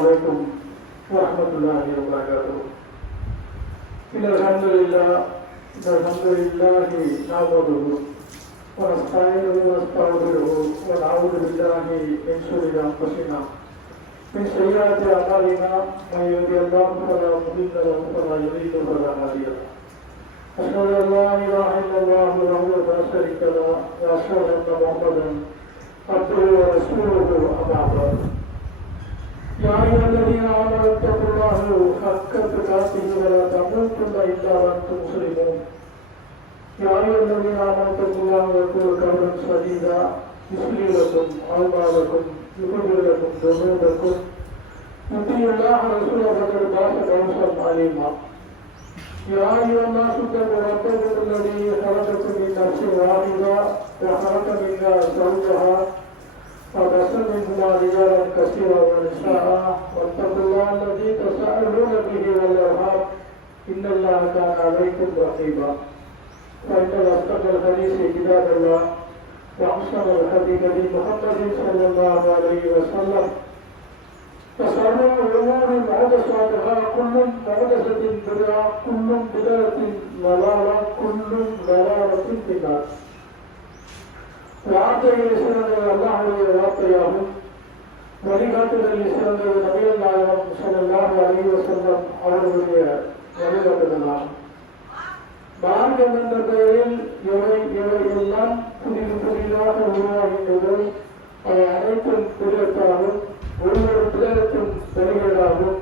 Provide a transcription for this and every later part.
عليكم ورحمة الله وبركاته. إن الحمد لله نعبده ونستعينه ونستغفره ونعوذ بالله من شرور أنفسنا من سيئات أعمالنا من يهده الله فلا مضل له ومن يضلل فلا هادي له. أشهد أن لا إله إلا الله وحده لا شريك له وأشهد أن محمدا عبده ورسوله أما بعد. يا أيها الذين آمنوا اتقوا الله حق تقاته ولا تموتن إلا وأنتم مسلمون. يا أيها الذين آمنوا اتقوا الله وقولوا قولا سديدا يصلح لكم أعمالكم يغفر لكم ذنوبكم يطيع الله ورسوله فقد فاز فوزا عظيما. يا أيها الناس اتقوا ربكم الذي خلقكم من نفس واحدة وخلق منها زوجها وبث منهما رجالا كثيرا ونساء واتقوا الله الذي تساءلون به والأرحام إن الله كان عليكم رقيبا. فإن أصدق الحديث كتاب الله وأحسن الهدي هدي محمد صلى الله عليه وسلم وشر الأمور محدثاتها كل محدثة بدعة كل بدعة ضلالة كل ضلالة في النار. வார்த்தைகளை சிறந்த அல்லாஹ்வுடைய வார்த்தையாகும். வழிகாட்டுதலில் சிறந்த நபிகள் நாயகம் ஸல்லல்லாஹு அலைஹி வஸல்லம் அவர்களுடைய வழிகாட்டுதலாகும். மார்க்கம் என்ற பெயரில் எவையெல்லாம் புதிதாக உருவாகின்றதோ அவை அனைத்தும் பிறத்தாகும். ஒவ்வொரு பிறத்தும் பெறுகிறாகும்.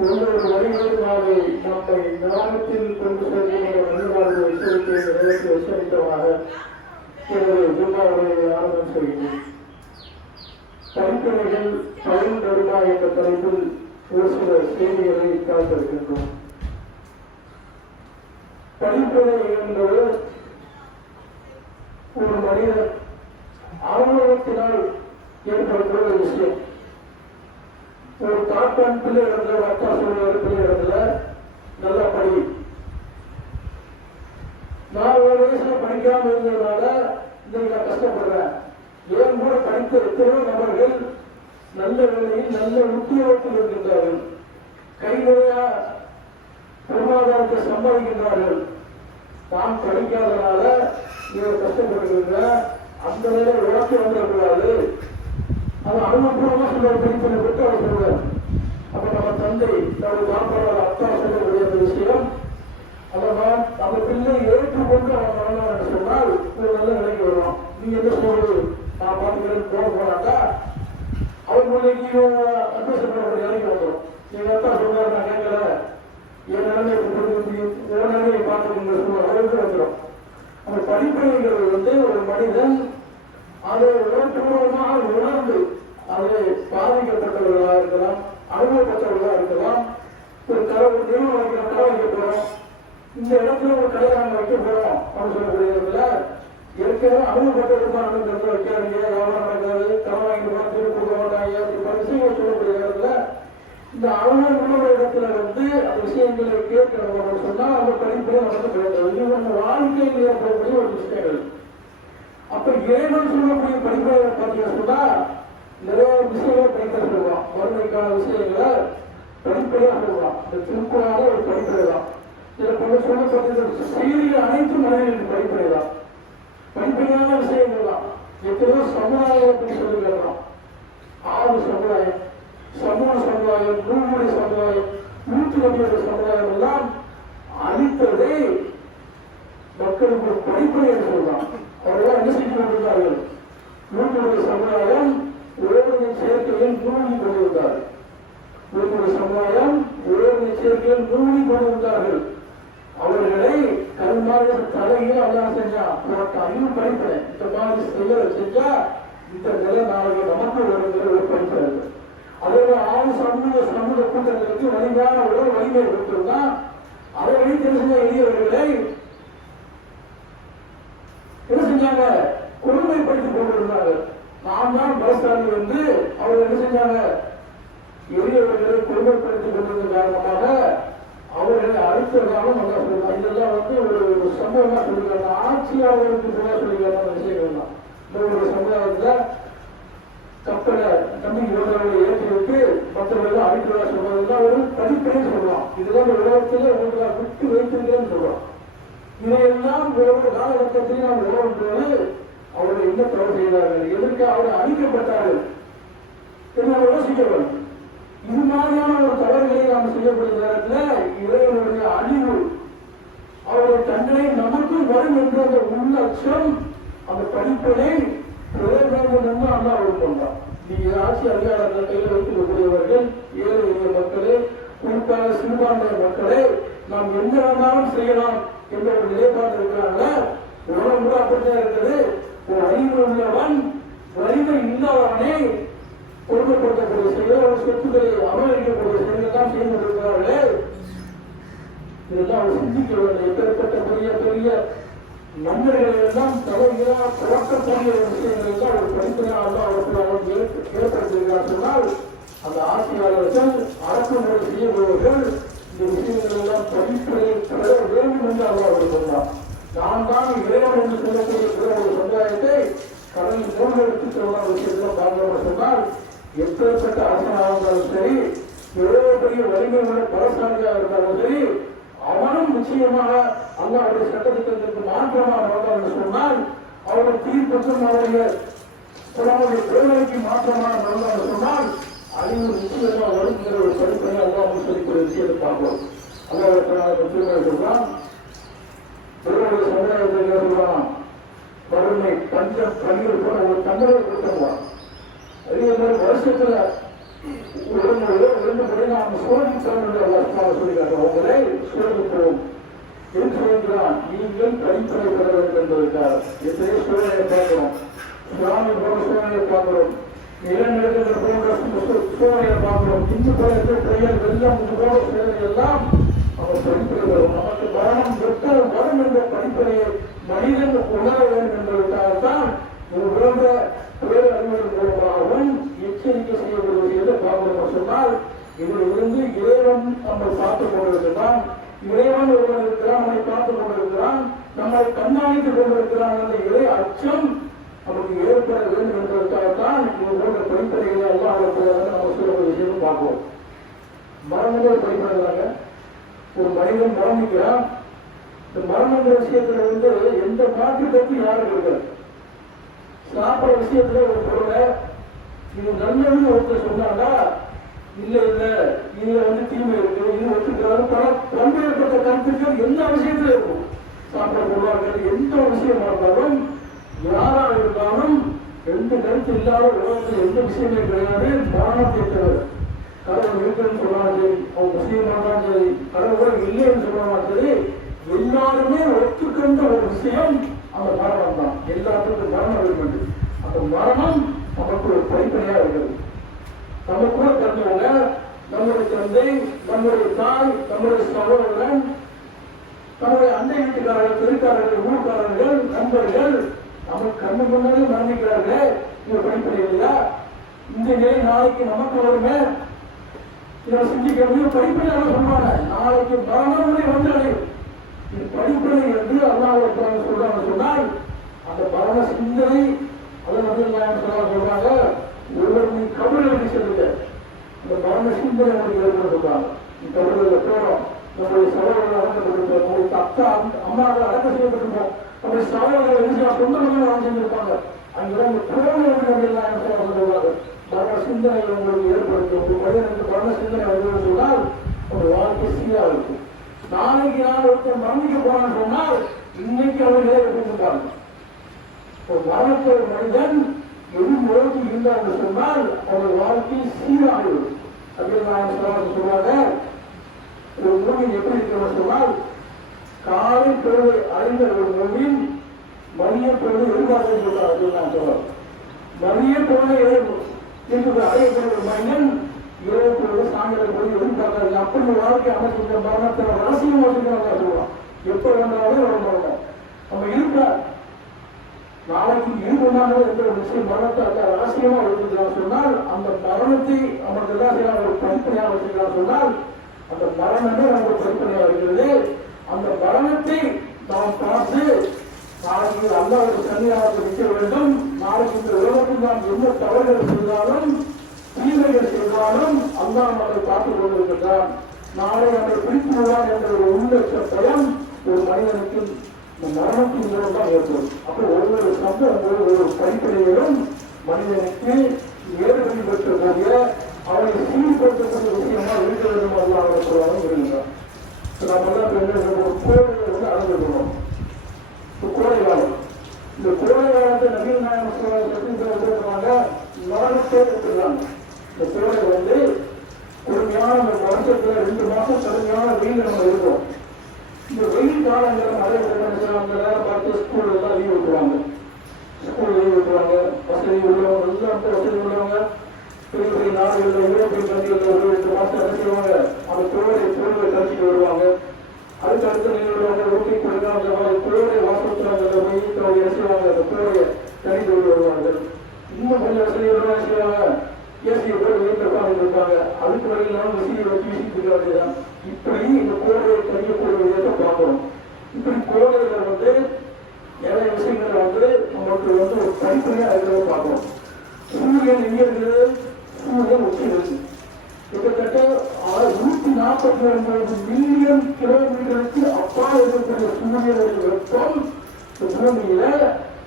ஒவ்வொரு வழிகளினாலே நம்மை ஞானத்தில் கொண்டு செல்கின்ற வழிபாடு எச்சரிக்கையை நிறைவேற்றி எச்சரித்தவாக ஆரம்பம் செய்கிறேன். படிப்பவைகள் பயன் தருமா என்ற தலைப்பில் ஒரு சில செய்திகளை காத்திருக்கின்றோம். படிப்பவை என்பது ஒரு மனிதன் ஆர்வத்தினால் ஏற்படுகிற ஒரு விஷயம். ஒரு தாப்பான் பிள்ளை இடத்துல அக்கா சொல்லுவார் பிள்ளை இடத்துல நல்லா படி. நான் ஒரு வயசுல படிக்காம இருந்ததுனால இன்னைக்கு நான் கஷ்டப்படுறேன். ஏன் கூட படித்த எத்தனையோ நபர்கள் நல்ல வேலையில் நல்ல உத்தியோகத்தில் இருக்கின்றார்கள், கை நிறையா பொருளாதாரத்தை சம்பாதிக்கின்றார்கள். நான் படிக்காதனால இவர் கஷ்டப்படுகின்ற அந்த நேரம் விளக்கி வந்துடக்கூடாது. அது அனுபவபூர்வமாக சொல்ற படிப்பை விட்டு அவர் சொல்றார். அப்ப நம்ம தந்தை நம்முடைய வாப்பாளர் அப்பா சொல்லக்கூடிய அந்த விஷயம் அதனால் நம்ம பிள்ளை ஏற்றுக்கொண்டு அவன் வரலாம் என்று சொன்னால் ஒரு நல்ல நிலைக்கு வருவான். நீ என்ன சொல்றது நான் பார்த்துக்கிறேன் போக போனாக்கா கடையை நாங்கள் வைக்க போறோம் அப்படின்னு சொல்லக்கூடியதுல ஏற்கனவே அனுமதிப்பட்டிருப்பாங்க வைக்காதீங்க, வியாபாரம் நடக்காது, கடன் வாங்கிட்டு போனா திருப்பி கொடுக்க மாட்டாங்க, பல விஷயங்கள் சொல்லக்கூடிய இடத்துல இந்த அனுமதி இடத்துல வந்து அந்த விஷயங்களை கேட்கணும் சொன்னா அந்த படிப்பே நடந்து போயிடுது. இது நம்ம வாழ்க்கையில் ஏற்படக்கூடிய ஒரு விஷயங்கள். அப்ப இறைவன் சொல்லக்கூடிய படிப்பை பார்த்தீங்கன்னு சொன்னா நிறைய விஷயங்களை படிக்க சொல்லுவான். வறுமைக்கான விஷயங்களை படிப்பையா சொல்லுவான். இந்த திருக்குறான ஒரு படிப்பை தான். இதை கொண்டு சொல்லப்பட்ட செய்திகள் அனைத்தும் மனிதர்களுக்கு படிப்பை தான், படிப்பையான விஷயங்கள் தான். எத்தனையோ சமுதாயம் அப்படின்னு சொல்லி கேட்கலாம். 6 சமுதாயம், சமூக சமுதாயம், நூல்மொழி சமுதாயம், 150 சமுதாயம் எல்லாம் அளித்ததை மக்களுக்கு படிப்பை சொல்லலாம். அவர்கள் என்ன செய்து கொண்டிருந்தார்கள்? நூல்மொழி சமுதாயம் உறவினை சேர்க்கையில் நூலி கொண்டிருந்தார்கள். நூல்மொழி சமுதாயம் உறவினை சேர்க்கையில் நூலி கொண்டிருந்தார்கள். அவர்களை கல்மாரி தலையில் அதான் செஞ்சா இன்னும் படிப்பேன். இந்த மாதிரி செயலை செஞ்சா இந்த நிலை நாளைக்கு நமக்கு வருகிற ஒரு படிப்பார்கள். அதே 6 சமூக கூட்டங்களுக்கு வலிமையான ஒரு வலிமை கொடுத்திருந்தா அதை வைத்து தெரிஞ்ச எளியவர்களை என்ன செஞ்சாங்க? கொடுமைப்படுத்திக் கொண்டிருந்தாங்க. நான் தான் பலசாலி வந்து அவர்கள் என்ன செஞ்சாங்க? எளியவர்களை கொடுமைப்படுத்திக் கொண்டிருந்த காரணமாக அவர்களை அழித்ததாக நல்லா சொல்லலாம். இதெல்லாம் வந்து ஒரு சம்பவமா சொல்லிக்கலாம். ஆட்சியாளருக்கு சொல்லிக்கலாம் விஷயங்கள் தான். இந்த ஒரு சமுதாயத்துல கப்பலை நம்பி இவர்களை ஏற்றி விட்டு மற்றவர்கள் அழிக்கிறதா சொல்றதுதான் ஒரு படிப்பே சொல்லலாம். இதுதான் ஒரு உலகத்திலே உங்களை விட்டு வைத்திருக்கிறேன்னு சொல்றோம். இதையெல்லாம் ஒரு காலகட்டத்தில் நாம் உணரும் போது அவர்கள் என்ன தவறு செய்தார்கள், எதற்கு அவர்கள் அழிக்கப்பட்டார்கள் என்று யோசிக்க வேண்டும். இது மாதிரியான ஒரு தவறுகளை நாம் செய்யக்கூடிய நேரத்தில் இறைவனுடைய அழிவு அவருடைய தண்டனை நமக்கும் வரும் என்ற அந்த உள்ளட்சம் அந்த படிப்பினை பிரயோஜனம் அல்லா அவர் கொண்டார். நீங்க ஆட்சி அதிகாரங்கள் கையில் வைத்துக்கூடியவர்கள் ஏழை எளிய மக்களே, குறிப்பாக சிறுபான்மை மக்களே, நாம் என்ன வேணாலும் செய்யலாம் என்ற ஒரு நிலைப்பாடு இருக்கிறாங்க. உலகம் கூட அப்படித்தான் இருக்குது. ஒரு அறிவு உள்ளவன் வலிமை இல்லாதவனே கொடுக்கப்படுத்தக்கூடிய செயல் சொத்துக்களை அபகரிக்கக்கூடிய செயல்கள் தான் செய்து கொண்டிருக்கிறார்களே. இதெல்லாம் அவர் சிந்திக்க வேண்டும். எப்பேற்பட்ட பெரிய பெரிய மன்னர்களை எல்லாம் தலைவீரா புறக்கக்கூடிய விஷயங்கள் எல்லாம் ஒரு படிப்பினால் அவர்கள் ஏற்படுத்தியிருக்கிறார் சொன்னால் அந்த ஆட்சியாளர்கள் அடக்குமுறை செய்யப்படுவர்கள் இந்த விஷயங்கள் எல்லாம் படிப்பதை பெற வேண்டும் என்று அவர் சொன்னார். நான் தான் இறைவன் என்று சொல்லக்கூடிய ஒரு சமுதாயத்தை கடலில் மூழ்கெடுத்து சொல்லலாம் விஷயத்தில் பார்க்க சொன்னால் எப்பேற்பட்ட அரசனாக இருந்தாலும் சரி, எவ்வளவு பெரிய வலிமை உள்ள பலசாலியாக இருந்தாலும் சரி, அவனும் நிச்சயமாக அல்லாஹ்வுடைய சட்டத்திட்டத்திற்கு மாற்றமாக நடந்தார் என்று சொன்னால் அவர்கள் தீர்ப்பற்றும் அவருடைய வேலைக்கு மாற்றமாக நடந்தார் என்று சொன்னால் அறிவு நிச்சயமாக வருகிற ஒரு படிப்பை அல்லாஹ் சொல்லிக்கூடிய விஷயத்தை பார்க்கிறோம். அல்லாஹ் சொல்றான், சமுதாயத்தை சொல்றான், வறுமை பஞ்சம் கண்ணீர் போல ஒரு தண்டனை கொடுத்துருவான். அதே மாதிரி வருஷத்துல 2 முறை நாம் சோதித்தோம் என்று அல்லாஹ் சொல்லிக்காங்க. உங்களை சோதிப்போம் என்று சொல்கிறான். நீங்கள் படிப்பதை பெற வேண்டும் என்பதற்காக எத்தனையோ சூழ்நிலை பார்க்கிறோம். சுவாமி போன்ற சூழ்நிலை பார்க்கிறோம். நிலநிலங்கள் போன்ற சூழ்நிலை பார்க்கிறோம். இந்து போல பெயர் வெள்ளம் போன்ற சூழ்நிலை எல்லாம் அவர் படிப்பதை வரும். நமக்கு மரணம் வெட்ட வரும் என்ற படிப்பதையை மனிதன் உணர வேண்டும் என்பதற்காகத்தான் இது போன்ற பேர் அறிவுறும் மூலமாகவும் எச்சரிக்கை செய்யப்படுவது பார்க்கணும் சொன்னால் இதில் இருந்து இறைவன் நம்மை பார்த்துக் கொண்டிருக்கிறான். இறைவன் ஒருவன் இருக்கிறான், நம்மை பார்த்துக் கொண்டிருக்கிறான், நம்மை கண்காணித்துக் கொண்டிருக்கிறான் என்ற இறை அச்சம் நமக்கு ஏற்பட வேண்டும் என்பதற்காகத்தான் இது போன்ற படிப்படைகளை எல்லாம் நம்ம சொல்ல விஷயம் பார்ப்போம். மரணங்கள் படிப்படைகிறாங்க. ஒரு மனிதன் மரணிக்கிறான். இந்த மரணங்கிற விஷயத்துல வந்து எந்த மாற்று பற்றி யாரும் இருக்காது. சாப்பிட விஷயத்துல ஒரு பொருளை இது நல்லதுன்னு ஒருத்தர் சொன்னாங்க, இல்ல இல்ல இதுல வந்து தீமை இருக்கு, இது ஒத்துக்கிறாரு, பல பல்வேறுபட்ட கருத்துக்கள் எல்லா விஷயத்திலும் இருக்கும். சாப்பிட பொருளாதார எந்த விஷயமா இருந்தாலும் யாராக இருந்தாலும் எந்த கருத்து இல்லாத உலகத்தில் எந்த விஷயமே கிடையாது. மரணத்தை தவிர கடவுள் இருக்குன்னு சொன்னாலும் சரி, அவங்க முஸ்லீமானாலும் சரி, கடவுள் இல்லைன்னு சொன்னாலும் சரி, எல்லாருமே ஒத்துக்கொண்ட ஒரு விஷயம் அந்த மரணம் தான். எல்லாத்துக்கும் மரணம் இருக்கிறது. அந்த மரணம் நமக்கு ஒரு படிப்பனையா இருக்கிறது. நம்ம கூட பிறந்தவங்க, நம்முடைய தந்தை, நம்முடைய தாய், நம்முடைய சகோதரன் நம்முடைய அண்டை வீட்டுக்காரர்கள், தெருக்காரர்கள், ஊர்க்காரர்கள், நண்பர்கள் நமக்கு கண்ணு முன்னாலே மரணிக்கிறார்களே, இவர் படிப்பது இல்லையா? இந்த நிலை நாளைக்கு நமக்கு வருமே, இதை சிந்திக்க முடியும். படிப்படியாக சொல்லுவாங்க, நாளைக்கு மரணமுறை வந்து இது படிப்படை என்று அல்லாஹ் சொல்றாங்க. சொன்னால் அந்த மரண சிந்தனை அதை வந்து சொல்றாங்க, ஒருவர் நீ கபர்களுக்கு செல்லுங்க, இந்த மரண சிந்தனை உங்களுக்கு சொல்றாங்க. நீ கபர்களில் போறோம், நம்முடைய சகோதரர்கள் அடக்கப்பட்டிருப்போம், நம்முடைய அக்கா அம்மாவை அடக்கம் செய்யப்பட்டிருப்போம், நம்முடைய சகோதரர்கள் எழுதியா சொந்தமாக வாழ்ந்து செஞ்சிருப்பாங்க. அங்கெல்லாம் இந்த கோவில்கள் சொல்லுவாங்க, மரண சிந்தனை உங்களுக்கு ஏற்படுத்தும். ஒரு மனிதனுக்கு மரண சிந்தனை வந்து சொன்னால் ஒரு வாழ்க்கை சீரா இருக்கும். நாளைக்கு நான் ஒருத்தர் மரணிக்க போறான்னு சொன்னால் இன்னைக்கு அவர் ஏற்படுத்திருக்காங்க. ஒரு மரணத்தை ஒரு மனிதன் எது முறைக்கு இருந்தார் என்று சொன்னால் அவர் வாழ்க்கை சீராகிவிடும். அப்படின்னு நான் சொல்றாங்க. ஒரு மூவின் எப்படி இருக்கிறது சொன்னால், காலை பொழுதை அறிந்த ஒரு மூவின் மதிய பொழுது எதிர்பார்த்து சொல்றார். அப்படின்னு நான் சொல்றேன். மதிய பொழுதை அடையக்கூடிய ஒரு மனிதன் இரவு பொழுது சாயங்காலம் பொழுது எதிர்பார்க்காது. அப்படி வாழ்க்கை அமைச்சிருக்க மரணத்தை ரகசியம் வச்சுக்கிறாங்க சொல்லுவான். எப்ப வேண்டாலும் ஒரு மரணம் நம்ம இருக்க நாளைக்கு இருக்குமானது என்ற ஒரு விஷயம் மரணத்தை ரகசியமா வச்சுக்கிறான் சொன்னால், அந்த மரணத்தை நமக்கு எல்லாம் ஒரு படிப்பனையாக வச்சுக்கிறான் சொன்னால், அந்த மரணமே நமக்கு படிப்பனையாக இருக்கிறது. அந்த மரணத்தை நாம் பார்த்து நாளைக்கு அல்லாஹ்வுடைய சன்னிதானத்தில் நிற்க வேண்டும். நாளைக்கு இந்த உலகத்தில் நாம் என்ன தவறுகள் செய்தாலும் தீமைகள் செய்தாலும் அல்லாஹ் நம்மை பார்த்துக் கொண்டிருக்கிறான். நாளை நம்மை பிடித்து விடுவான் என்ற ஒரு உள்ளட்ச பயம் ஒரு மனிதனுக்கு மரணத்தின் மூலம் தான் ஏற்படும். அப்போ ஒவ்வொரு சம்பவம் ஒரு படிப்படையிலும் மனிதனுக்கு ஏற்படி பெற்றக்கூடிய அவனை சீர்படுத்தக்கூடிய விஷயமா இருக்க வேண்டும் அல்லாஹ் சொல்லுவாங்க விரும்புகிறான். நம்ம எல்லாம் கோவில்களை வந்து அணுகிறோம். கோடை காலம், இந்த கோடை காலத்தை நவீன நாயகம் சொல்றாங்க, மரணத்தை கொடுத்துருக்காங்க. இந்த கோடை வந்து கொடுமையான ஒரு வருஷத்துல 2 மாசம் கடுமையான வெயில் நம்ம இருக்கோம். இந்த வெயில் காலங்களில் நிறைய பேர் பார்த்து ஸ்கூல் எல்லாம் லீவ் விட்டுருவாங்க. ஸ்கூல் லீவ் விட்டுருவாங்க. வசதி உள்ளவங்க எல்லாம் வசதி உள்ளவங்க பெரிய பெரிய நாடுகளில் யூரோப்பியன் கண்ட்ரிகளில் ஒரு 2 மாசம் என்ன செய்வாங்க, அந்த பொருளை கழிச்சிட்டு வருவாங்க. அதுக்கு அடுத்த நிகழ்வாங்க ஊட்டி கொடுக்காமல் குழந்தை வாசல் போய் என்ன செய்வாங்க, அந்த குழந்தைய கணித்து கொண்டு வருவாங்க. இன்னும் கொஞ்சம் வசதி செய்வாங்க, ஏசியை போய் வீட்டில் உட்கார்ந்து இருப்பாங்க. அதுக்கு வரையிலும் வசதியை வச்சு வீசிட்டு இருக்காங்க. இப்படி இந்த கோடையை கணிக்கக்கூடிய விதத்தை பார்க்கணும். இப்படி கோடையில வந்து நிறைய விஷயங்களை வந்து நமக்கு வந்து ஒரு படிப்பனையா இருக்கிறத பார்க்கணும். சூரியன் எங்கே இருக்கிறது? சூரியன் உச்சி இருக்கு. கிட்டத்தட்ட 149 மில்லியன் கிலோமீட்டருக்கு அப்பா இருக்கக்கூடிய சூரியனுடைய வெப்பம் பூமியில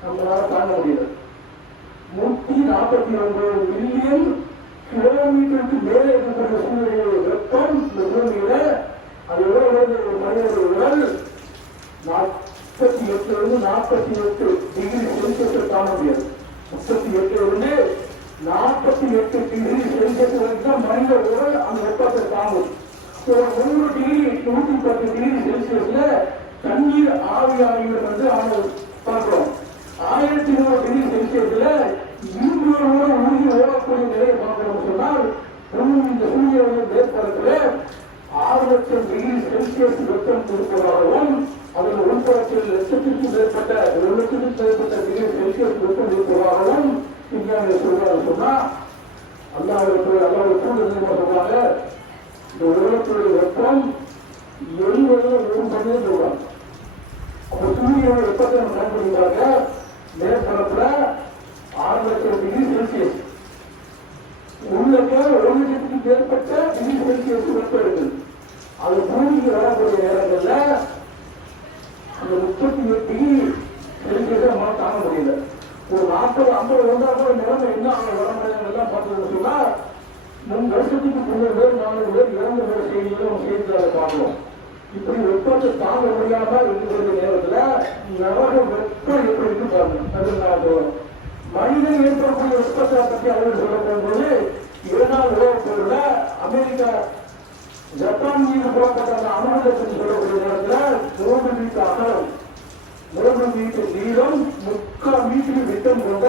நம்மளால தாங்க முடியாது. 149 மில்லியன் கிலோமீட்டருக்கு மேலே இருக்கக்கூடிய சூரியனுடைய வெப்பம் இந்த பூமியில அது எவ்வளவு ஒரு மனிதனுடைய உடல் 38 48 டிகிரி செல்சியஸ் தாங்க முடியாது. 38 48 டிகிரி செல்சியஸ் வரைக்கும் மனித உடல் அந்த வெப்பத்தை தாங்கும். 100 டிகிரி 110 டிகிரி செல்சியஸ்ல தண்ணீர் ஆவியாகிகள் வந்து அவங்க பார்க்கிறோம். 1100 டிகிரி செல்சியஸ்ல இரும்புகளோடு உருகி ஓடக்கூடிய நிலையை பார்க்கிறோம் சொன்னால், இந்த சூரியனுடைய மேற்பரத்துல 6 லட்சம் டிகிரி செல்சியஸ் வெப்பம் இருப்பதாகவும் அதில் உள்புறத்தில் 1 லட்சத்திற்கும் மேற்பட்ட டிகிரி செல்சியஸ் வெப்பம் இருப்பதாகவும் விஞ்ஞானி சொல்றாரு. சொன்னா அல்லாஹ் சொல்றாங்க, இந்த உலகத்துடைய வெப்பம் 70 சொல்றாங்க. அப்ப சூரியனுடைய வெப்பத்தை நம்ம பயன்படுத்தாங்க. மேற்பரப்புல 6 லட்சம் டிகிரி செல்சியஸ் உள்ளக்க 1 லட்சத்துக்கு மேற்பட்ட டிகிரி செல்சியஸ் வெப்பம் இருக்குது. அது பூமிக்கு வரக்கூடிய நேரங்கள்ல அந்த 38 டிகிரி செல்சியஸை நம்மளால தாங்க முடியல. ஒரு 40-50 வந்தா கூட நிலைமை என்ன அவங்க வளமுறைகள் பார்த்தது சொன்னா 3 வருஷத்துக்கு 3 பேர் 4 பேர் இறந்து போற செய்திகளை நம்ம செய்திகளை பார்க்கிறோம். இப்படி வெப்பத்தை தாங்க முடியாம இருக்கக்கூடிய நேரத்துல நரக வெப்பம் எப்படி இருக்கு பாருங்க. அது நான் சொல்றேன். மனிதன் ஏற்படக்கூடிய வெப்பத்தை பற்றி அவர் சொல்ல போகும்போது 2ஆம் உலகப் போர்ல அமெரிக்கா ஜப்பான் மீது புறப்பட்ட அந்த அணுகுலை பற்றி சொல்லக்கூடிய நேரத்துல 3 மீட்டர் அகலம் 3 மீட்டர் நீளம் 3/4 மீட்டர் விட்டம் கொண்ட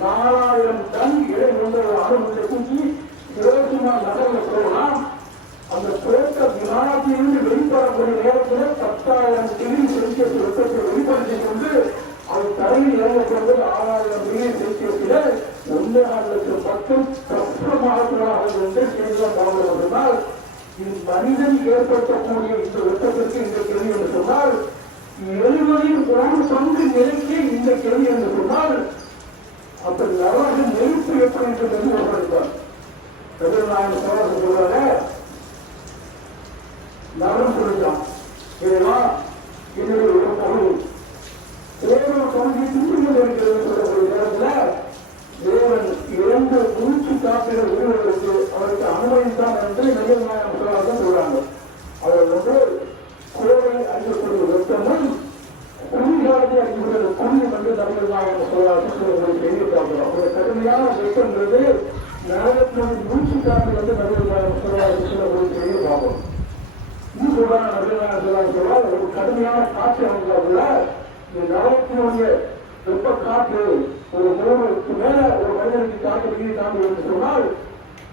4000 டன் எடை கொண்ட ஒரு அணுகுலை தூக்கி ஹிரோஷிமா நகரில் போகலாம். அந்த போட்ட விமானத்திலிருந்து வெளிப்படக்கூடிய நேரத்தில் 10,000 டிகிரி ஏற்படுத்தக்கூடிய இந்த வெப்பத்திற்கு இந்த கேள்வி என்று சொன்னால் 70% நிலைக்கு இந்த கேள்வி என்று சொன்னால் அப்ப நரக நெருப்பு எப்படி என்று விவரிப்பார். நாயகம் சோழர் சொல்றாங்க, நரம் சொல்லிட்டான் இதெல்லாம் என்னுடைய ஒரு பகுதி தேவன் பகுதி துண்டுகள் இருக்கிறது சொல்லக்கூடிய நேரத்தில் தேவன் 2 மூச்சு காப்பிட விடுவதற்கு அவருக்கு அனுமதித்தான் என்று நபிகள் நாயகம் சோழர் சொல்றாங்க. அவர் வந்து கோவை அறியக்கூடிய வெப்பமும் குளிர்காலத்தை அறியக்கூடிய குளிர் என்று நபிகள் நாயகம் சோழர் சொல்லக்கூடிய செய்தி பார்க்கிறோம். ஒரு கடுமையான வெப்பன்றது நரகத்தினுடைய மூச்சு காப்பில் வந்து நபிகள் நாயகம் சோழர் சொல்லக்கூடிய செய்தி பார்க்கிறோம். இன்னும் சொல்றாங்க நபிகள் நாயகம் சோழர் சொல்றார், ஒரு கடுமையான காட்சி அமைந்தாப்புல இந்த நரகத்தினுடைய வெப்ப காற்று ஒரு 100க்கு மேல ஒரு மனிதனுக்கு காற்று டிகிரி தாண்டி என்று சொன்னால்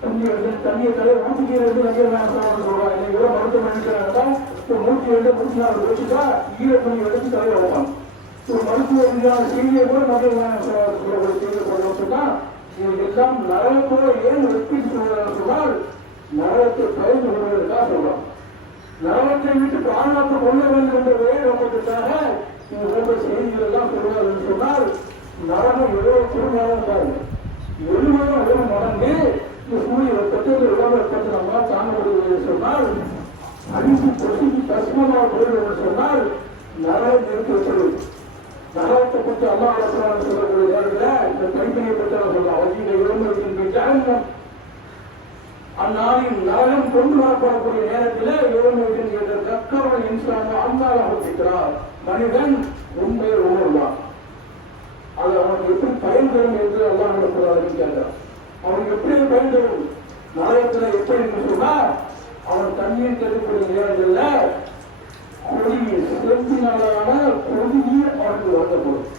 தண்ணியை தலையை ஊற்றிக்கிறது நபிகள் நாயகம் சொல்றாங்க. இவ்வளவு மருத்துவம் நினைக்கிறாங்கன்னா ஒரு 102-104 வச்சுட்டா ஈரப்பணி எடுத்து தலையை வைப்பாங்க. ஒரு மருத்துவ ரீதியான செய்தியை கூட நபிகள் நாயகம் சொல்லக்கூடிய செய்தியை கொண்டு சொன்னா இதெல்லாம் நரகத்தோட ஏன் வெப்பிட்டு சொல்றாங்க சொன்னால் நரகத்தை பயந்து கொள்வதற்காக சொல்றாங்க. நரகத்தை விட்டு பாதுகாப்பு கொள்ள வேண்டும் என்ற ஒரே நோக்கத்திற்காக இந்த போன்ற செய்திகள் எல்லாம் சொல்வார் என்று சொன்னால் நரகம் எவ்வளவு கூடுதலாக பாருங்க 70 மடங்கு இந்த சூரிய வெப்பத்தை உலக வெப்பத்தை நம்மளால் தாங்க முடியும் என்று சொன்னால் அடித்து பொசுக்கி கஷ்டமாக போயிடும் என்று சொன்னால் நரகம் நிறுத்தி வச்சது. நரகத்தை பற்றி அல்லாஹ் சொல்லக்கூடிய நேரத்தில் இந்த கைப்பணியை பற்றி சொல்லுவாங்க. அந்நாளில் நரகம் கொண்டு வரப்படக்கூடிய நேரத்தில் கக்கவனை இன்சான அல்லாஹ் இருக்கிறார். மனிதன் உண்மையை உணர்வான். அது அவனுக்கு எப்படி பயன் தரும் என்று அல்லாஹ் நடக்கிறார்கள் கேட்டார். அவனுக்கு எப்படி பயன் தரும் நரகத்தில் எப்படி என்று சொன்னா அவன் தண்ணீர் தெரியக்கூடிய நேரங்களில் கொடி செம்பினாலான கொடிநீர் அவனுக்கு வழங்கப்படும்.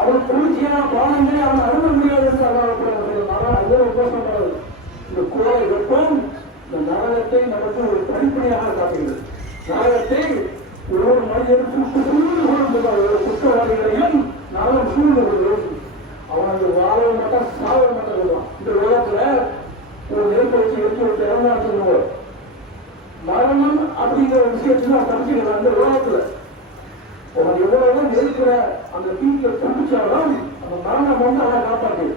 அவன் குளிர்ச்சியான பானங்களே அவன் அருள முடியாது என்று அல்லாஹ் இந்த கோலை வெப்பம் இந்த நரகத்தை நமக்கு ஒரு படிப்படியாக காட்டுகிறது. நரகத்தை ஒரு மனிதனுக்கு ஒரு குற்றவாளிகளையும் நரகம் சூழ்ந்து கொள்ளும். அவனுக்கு வாழ மாட்டான் சாக மாட்டான் சொல்லுவான். இந்த உலகத்துல ஒரு நெருப்பு வச்சு எடுத்து விட்டு இறந்தான் சொல்லுவார். மரணம் அப்படிங்கிற ஒரு விஷயத்துல தப்பிச்சுக்கிறான். அந்த உலகத்துல அவன் எவ்வளவுதான் நெருக்கிற அந்த தீட்டில தப்பிச்சாலும் அந்த மரணம் வந்து அவனை காப்பாற்று.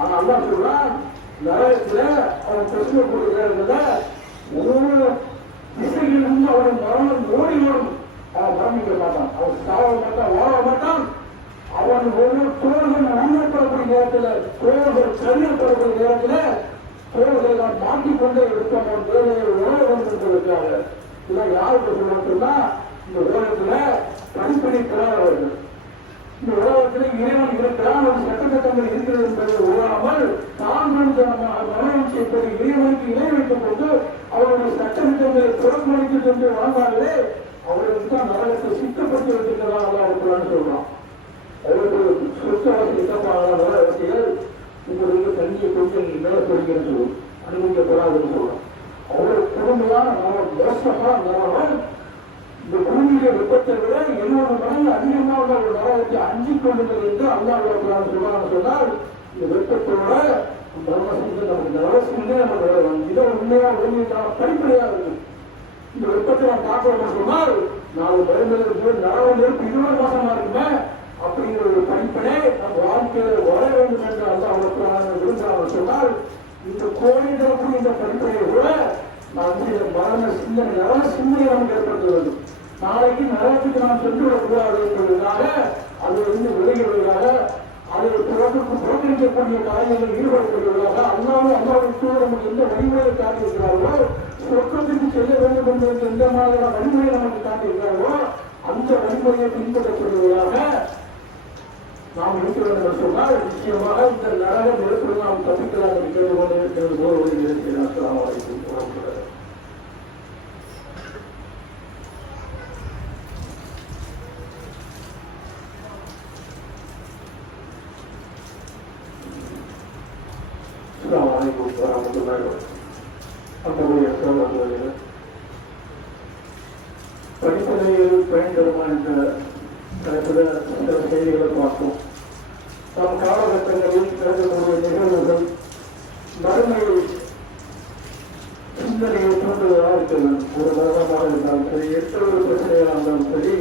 ஆனா அல்லாஹ் சொல்றான் நரகத்துல அவன் பிரச்சனைக்கூடிய நேரத்துல ஒவ்வொரு திசையிலிருந்து அவன் மரணம் ஓடி வரும். அவன் மரணிக்க மாட்டான், அவன் சாக மாட்டான், வாழ மாட்டான். அவன் ஒவ்வொரு தோள்கள் உண்மைப்படக்கூடிய நேரத்துல தோள்கள் கருதப்படக்கூடிய நேரத்துல தோள்களை நான் மாற்றிக்கொண்டே இருப்போம். அவன் வேலையை உணவு வந்திருக்கிறாங்க. இதெல்லாம் யாருக்கு சொல்லுன்னா இந்த உலகத்துல படிப்படி பெறாதவர்கள். இந்த உலகத்தில் இறைவன் இருக்கிறான், ஒரு சட்டத்திட்டங்கள் இருக்கிறது என்பதை உணராமல் மரணம் செய்வது இறைவனுக்கு இணை வைத்துக் கொண்டு அவருடைய சட்டத்திட்டங்களை புறக்கணித்து கொண்டு வாழ்ந்தார்களே அவர்களுக்கு தான் நரகத்தை சித்தப்படுத்தி வைத்திருக்கிறதா அல்லா இருக்கிறான்னு சொல்றான். அவருக்கு சொத்தவசதி இட்டப்பான நரகத்தில் உங்களுக்கு தண்ணியை கொஞ்சம் மேல சொல்லிக்கிறது அனுமதிக்கப்படாதுன்னு சொல்றான். அவருக்கு கொடுமையான நரகம், மோசமான நரகம். இந்த பூமியில வெப்பத்தை விட 70 மடங்கு அதிகமாக ஒரு நரகத்தை அஞ்சிக் கொள்ளுங்கள் என்று அல்லாஹ் சொல்றாங்க. சொன்னால் இந்த வெப்பத்தோட மரணசிந்தை நமக்கு நரசிந்தை நமக்கு வரணும். இதை உண்மையா உண்மைக்கான படிப்படையா இருக்கு. இந்த வெப்பத்தை நாம் பார்க்கணும்னு சொன்னால் 4 மருந்துகளுக்கு நரக நெருப்பு 20 மாசமா இருக்குமே அப்படிங்கிற ஒரு படிப்படை நம் வாழ்க்கையில வர வேண்டும் என்று அல்லாஹ் விரும்புகிறாங்க. சொன்னால் இந்த கோடிகளுக்கு இந்த படிப்படையை கூட நாம் மரண சிந்தனை நரக சிந்தனை நமக்கு ஏற்படுத்த வேண்டும். நாளைக்கு நரகத்துக்கு நாம் சென்று விடக்கூடாது என்பதற்காக அதை விலகுவதற்காக அதை புறக்கணிக்கக்கூடிய காரியங்கள் ஈடுபடக்கூடியவர்களாக அல்லாமல் அல்லாவுக்கு நமக்கு எந்த வழிமுறையை காட்டியிருக்கிறார்களோ சொர்க்கத்திற்கு செல்ல வேண்டும் என்பதற்கு எந்த மாதிரியான வழிமுறையை நமக்கு காட்டியிருக்கிறார்களோ அந்த வழிமுறையை பின்பற்றக்கூடியவர்களாக நாம் இருக்க வேண்டும் என்று சொன்னால் நிச்சயமாக இந்த நரக நிலத்தில் நாம் தப்பிக்கலாம் என்று கேட்டுக்கொண்டே இருக்கிறது போல இருக்கிறேன். அஸ்ஸலாமு அலைக்கும் வரஹ்மத்துல்லாஹி. படிப்பதையில் பயன்படுமா என்ற தலைப்பில் சில செய்திகளை பார்த்தோம். நம் காலகட்டங்களில் நடக்கக்கூடிய நிகழ்வுகள் மறுமையை மக்கள் ஒரு மரணமாக இருந்தாலும் சரி, எந்த ஒரு பிரச்சனையாக இருந்தாலும் சரி,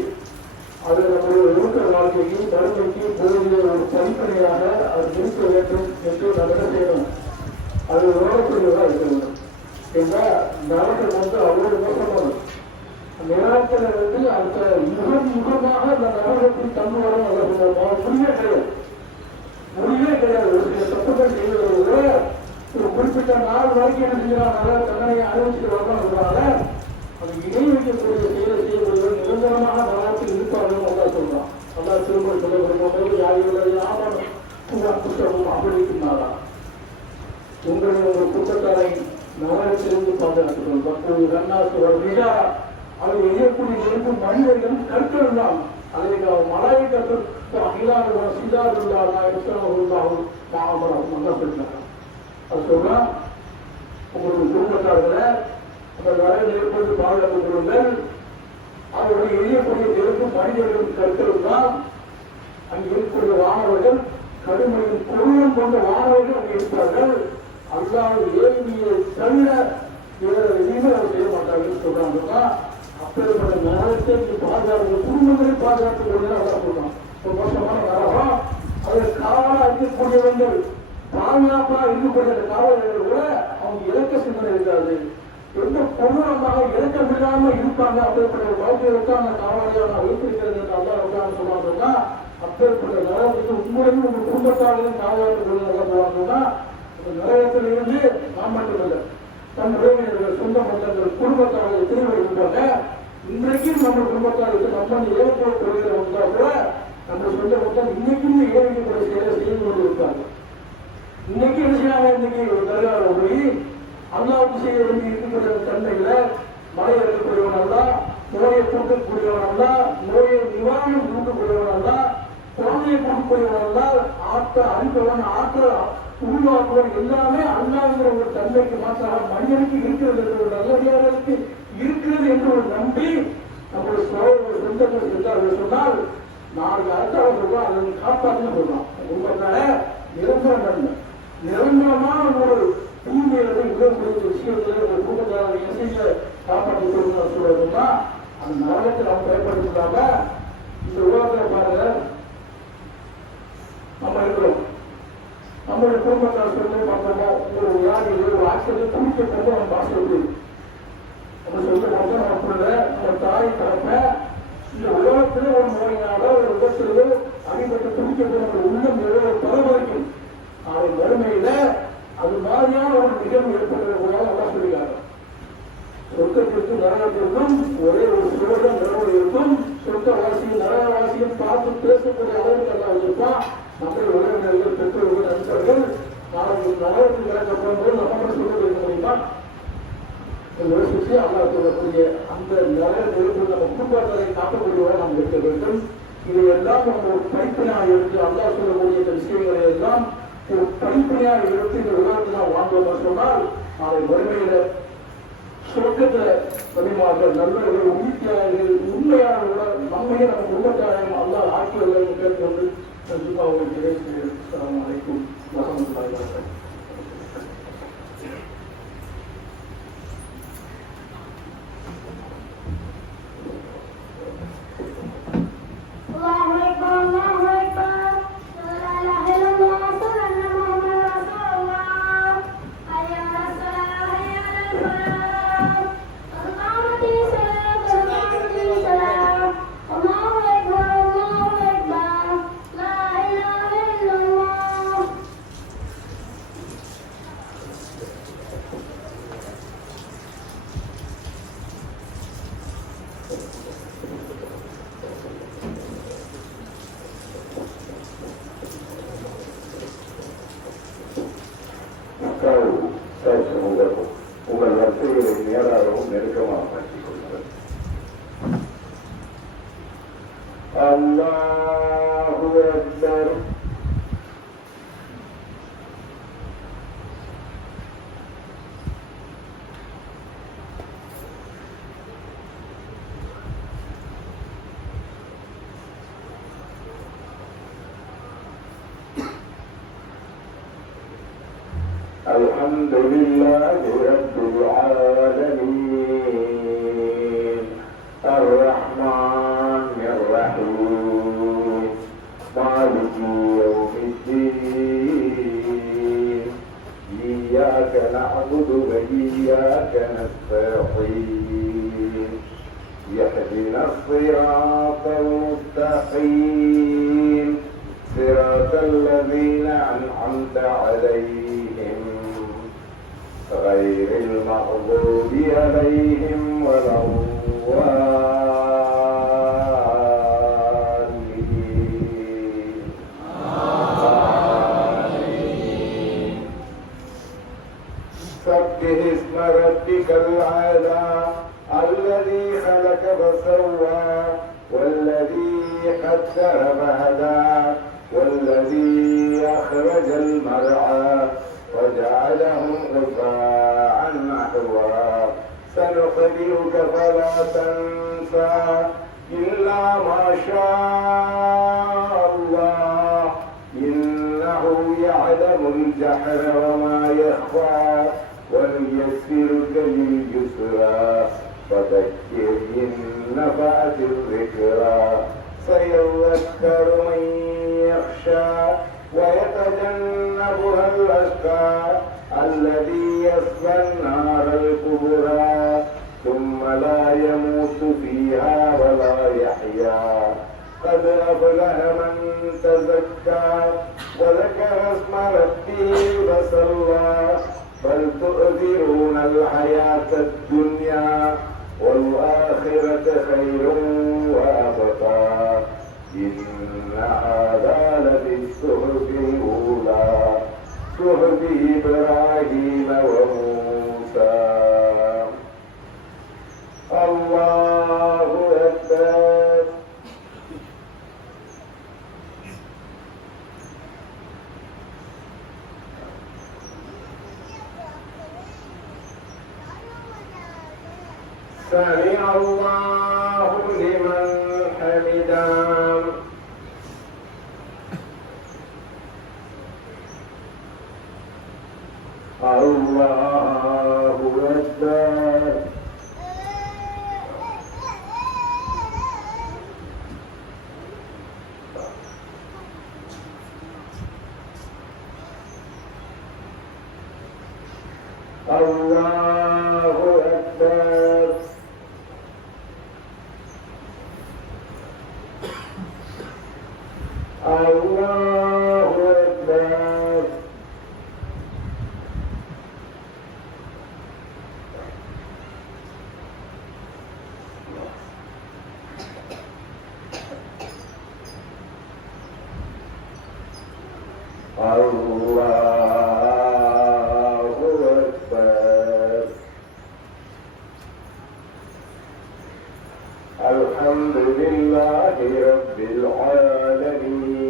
அது நம்முடைய ஒழுக்க வாழ்க்கைக்கு வறுமைக்கு போதிய ஒரு படிப்பனையாக அது இருக்க வேண்டும் என்று நம்ம என்ன செய்யணும், அது உணரக்கூடியதாக இருக்க வேண்டும். என்றால் நரகம் அவ்வளவு மோசமானது. நேரத்தில் அந்த முகமாக அந்த நரகத்தில் தந்து வரும் முடிவே கிடையாது, முடிவே கிடையாது. ஒரு சில தப்புகள் செய்வதோடு ஒரு குறிப்பிட்ட நாள் வரைக்கும் என்ன செய்யறாங்க, தண்டனையை அறிவிச்சுட்டு வரணும்னால அது இணை வைக்கக்கூடிய செயலை செய்யக்கூடியவர் நிரந்தரமாக நரகத்தில் இருப்பார்கள் நல்லா சொல்றான். நல்லா திரும்ப சொல்ல யாரும் புத்தகம் அப்படி இருக்கிறாரா, உங்களை உங்கள் குற்றத்தாரை நரகத்திலிருந்து பாதுகாத்துள்ளோம். அப்போது ரன்னாசுவர் அதை எதிர்க்கூடிய இருக்கும் மனிதர்கள் கற்கள் தான். அதை மலாய்க்கர்கள் அகிலான சீதாருள்ளாரா இருக்கிறார்கள் மன்னப்படுத்தினாங்க. அது சொல்றா, உங்களுடைய குடும்பத்தார்களை அந்த நரகில் இருப்பது பாதுகாத்துக் கொள்ளுங்கள். அவருடைய எரியக்கூடிய இருக்கும் மனிதர்கள் கற்கள் தான். அங்கே இருக்கக்கூடிய வானவர்கள் கடுமையின் கொள்ளும் கொண்ட வானவர்கள் அங்கே இருப்பார்கள். அல்லாத ஏழ்மையை தவிர எதுவுமே அவர் செய்ய மாட்டார்கள் சொல்றாங்கன்னா, அப்பேற்பட்ட நரகத்தை பாதுகாப்பு குடும்பங்களை பாதுகாத்துக் கொண்டு நல்லா சொல்றான். ஒரு மோசமான நரகம், அதை காவலாக இருக்கக்கூடியவர்கள் பாதுகாப்பாக இருக்கக்கூடிய காவலர்கள் கூட அவங்க இலக்க சிந்தனை இருக்காது, எந்த பொருளமாக இலக்கமில்லாம இருப்பாங்க. அப்பேற்பட்ட வாழ்க்கைகளுக்கு அந்த காவலியாக வைத்திருக்கிறது என்று அல்லா சொல்றாங்கன்னா, அப்பேற்பட்ட நரகத்துக்கு உங்களையும் உங்கள் குடும்பத்தாரையும் பாதுகாத்துக் கொண்டு நல்லா சொல்றாங்கன்னா, நரகத்திலிருந்து நாம் மட்டுமல்ல, தன் உறவினர்கள், சொந்த பந்தங்கள், குடும்பத்தார்கள் திரும்ப இருப்பாங்க. இன்றைக்கும் நம்ம குடும்பத்தாருக்கு நம்ம ஏற்போர் கொள்கிற வந்தா கூட நம்ம சொந்த பந்தம் இன்னைக்கும் ஏழைக்கப்பட செய்து கொண்டு இருக்காங்க. இன்னைக்கு என்ன செய்யாங்க, இன்னைக்கு ஒரு தர்காவை போய் அல்லாவுக்கு செய்ய வேண்டி இருக்கக்கூடிய தன்மையில மழை இருக்கக்கூடியவன் அல்ல, நோயை கூட்டக்கூடியவன் அல்ல, நோயை நிவாரணம் கூட்டக்கூடியவன் அல்ல, குழந்தையை கூட்டக்கூடியவன் அல்ல, ஆற்ற அறிந்தவன் ஆற்ற உருவாக்குவன் எல்லாமே அல்லாங்கிற ஒரு தன்மைக்கு மாற்றாக மனிதனுக்கு இருக்கிறது என்று ஒரு நல்லடியார்களுக்கு இருக்கிறது என்று ஒரு நம்பி நம்முடைய சொந்தங்கள் சென்றார்கள் சொன்னால், நாளைக்கு அடுத்த சொல்றோம் அதை காப்பாற்றுன்னு சொல்றோம். உண்மைக்கான நிரந்தர நன்மை, நிரந்தரமான ஒரு தூய்மையை உதவக்கூடிய விஷயத்துல ஒரு குடும்பத்தார இசையில காப்பாற்றி சொல்றதுன்னா அந்த நரகத்தை நாம் பயன்படுத்திக்காம இந்த உலகத்தை பாருங்க, நம்ம இருக்கிறோம். நம்முடைய குடும்பத்தார் சொல்லி பார்த்தோமோ ஒரு வியாதியில ஒரு ஆசிரியர் குடிக்க போது நம்ம பாசம் நம்ம சொல்ல போது நமக்குள்ள நம்ம தாய் தரப்ப இந்த உலகத்திலே ஒரு நோயினால ஒரு விபத்திலோ அடிபட்டு குடிக்க போது நம்ம உள்ளம் எவ்வளவு பரவரைக்கும் நாளை வறுமையில அது மாதிரியான ஒரு நிகழ்வு ஏற்படுறதுனால எல்லாம் சொல்லிக்காங்க. சொர்க்கத்திற்கும் நரகத்திற்கும் ஒரே ஒரு சுவரம் நிலவு இருக்கும். சொர்க்கவாசியும் நரகவாசியும் பார்த்து பேசக்கூடிய அளவுக்கு எல்லாம் இருப்பான். நம்முடைய உறவினர்கள், பெற்றோர்கள், நண்பர்கள் நாளைக்கு நரகத்தில் கிடக்க போகும்போது நம்ம சொல்ல வைக்க முடியுமா? யோசிச்சு அல்லா சொல்லக்கூடிய அந்த நரக நெருப்பு நம்ம குடும்பத்தை காக்கக்கூடியவரை நாம் இருக்க வேண்டும். இதையெல்லாம் நம்ம ஒரு படிப்பினையாக எடுத்து அல்லா சொல்லக்கூடிய இந்த விஷயங்களை எல்லாம் ஒரு படிப்பினையாக எடுத்து இந்த உலகத்தை நாம் வாழ்ந்தோம் சொன்னால் நாளை வறுமையில சொர்க்கத்துல வலிமார்கள், நல்லவர்கள், உண்மையாளர்கள், உண்மையாளர்கள் நம்மையே நம்ம குடும்பத்தாரையும் அல்லா ஆக்கியவர்கள் கேட்டுக்கொண்டு அஸ்ஸலாமு அலைக்கும் வரஹ்மத்துல்லாஹி வபரகாத்துஹு. உங்கள் வரிசைகளை நேராகவும் நெருக்கமாக மாற்றிக் கொள்ளுங்கள். அல்லாஹு அக்பர். الحمد لله رب العالمين يوم الدين إياك نعبد وإياك نستعين يهدنا الصراط المستقيم صراط الذين أنعمت عليهم غير المغضوب عليهم ولا الضالين آمين. سبح اسم ربك الأعلى الذي خلق فسوى والذي قدر فهدى والذي أخرج المرعى وجعله غثاء نحوا سنقرئك فلا تنسى إلا ما شاء الله إنه يعلم الجهر وما يخفى ونيسرك لليسرى فذكر إن نفعت الذكرى سيذكر من يخشى ويتجنبها الأشقى الذي يصلى النار الكبرى ثم لا يموت فيها ولا يحيا قد أفلح من تزكى وذكر اسم ربه فصلى بل تؤثرون الحياة الدنيا والآخرة خير وأبقى إن هذا لفي الصحف الأولى صحف إبراهيم وموسى. الله أكبر. سمع الله لمن حمده. الله أكبر. الله أكبر. الله أكبر. الحمد لله رب العالمين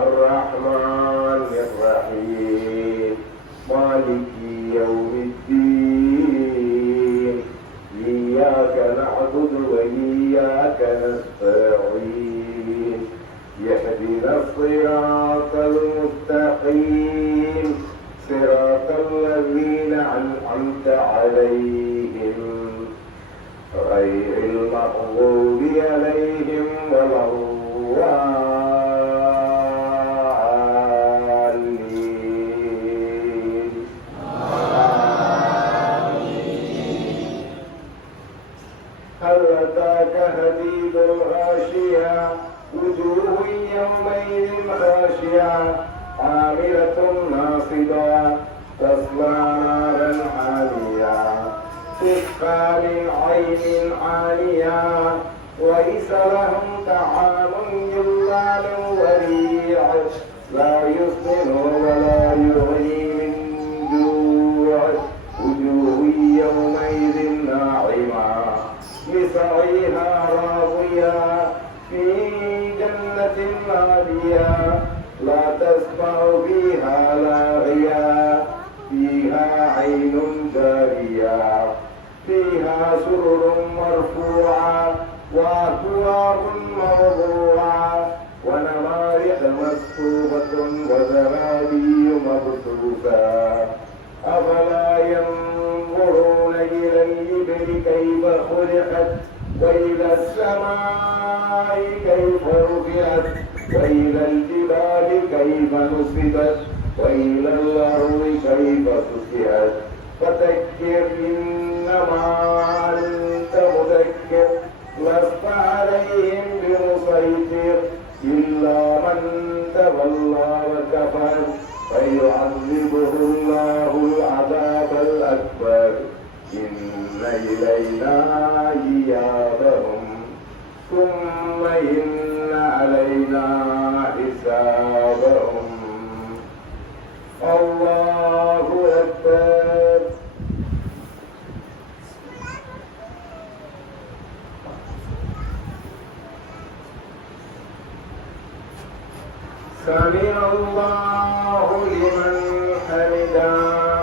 الرحمن الرحيم مالك يوم الدين إياك نعبد وإياك نستعين يهدنا الصراط المستقيم صراط الذين أنعمت عليهم غير المغضوب عليهم ولا الضالين آمين. هل أتاك حديث الغاشية وجوه يومئذ خاشعة عاملة ناصبة تصلى نارا حامية تسقى من عين عالية ليس لهم طعام إلا من ضريع لا يسمن ولا يغني من جوع وجوه يومئذ ناعمة لسعيها راضية في جنة عالية لا تسمع فيها لاغية فيها عين جارية فيها سرر مرفوعة وأكواب موضوعة ونمارق مصفوفة وزرابي مبثوثة أفلا ينظرون إلى الإبل كيف خلقت وإلى السماء كيف رفعت وإلى الجبال كيف نصبت وإلى الأرض كيف سطحت فذكر إنما أنت مذكر لست عليهم بمسيطر إلا من تولى وكفر فيعذبه الله العذاب الأكبر إن إلينا إيابهم ثم إن علينا حسابهم الله أكبر سمع الله لمن حمده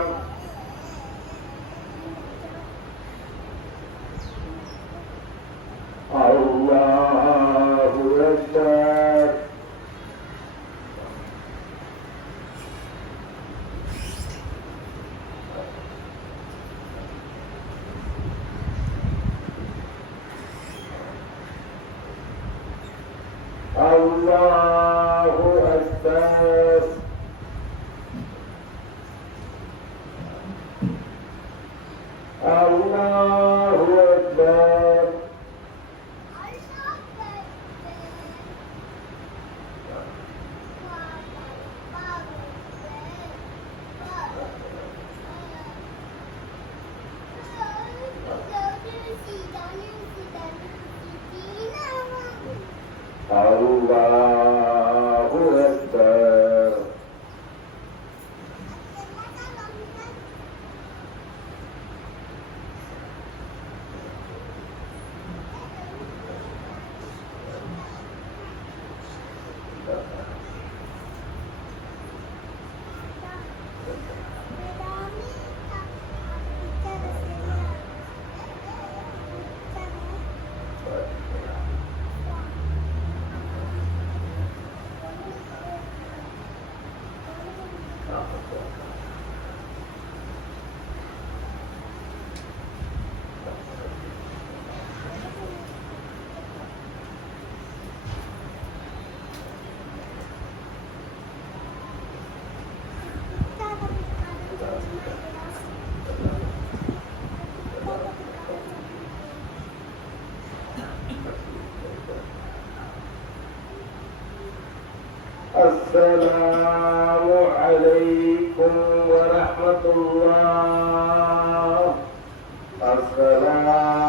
الله أكبر الله أكبر الله أكبر الله أكبر السلام عليكم ورحمة الله. السلام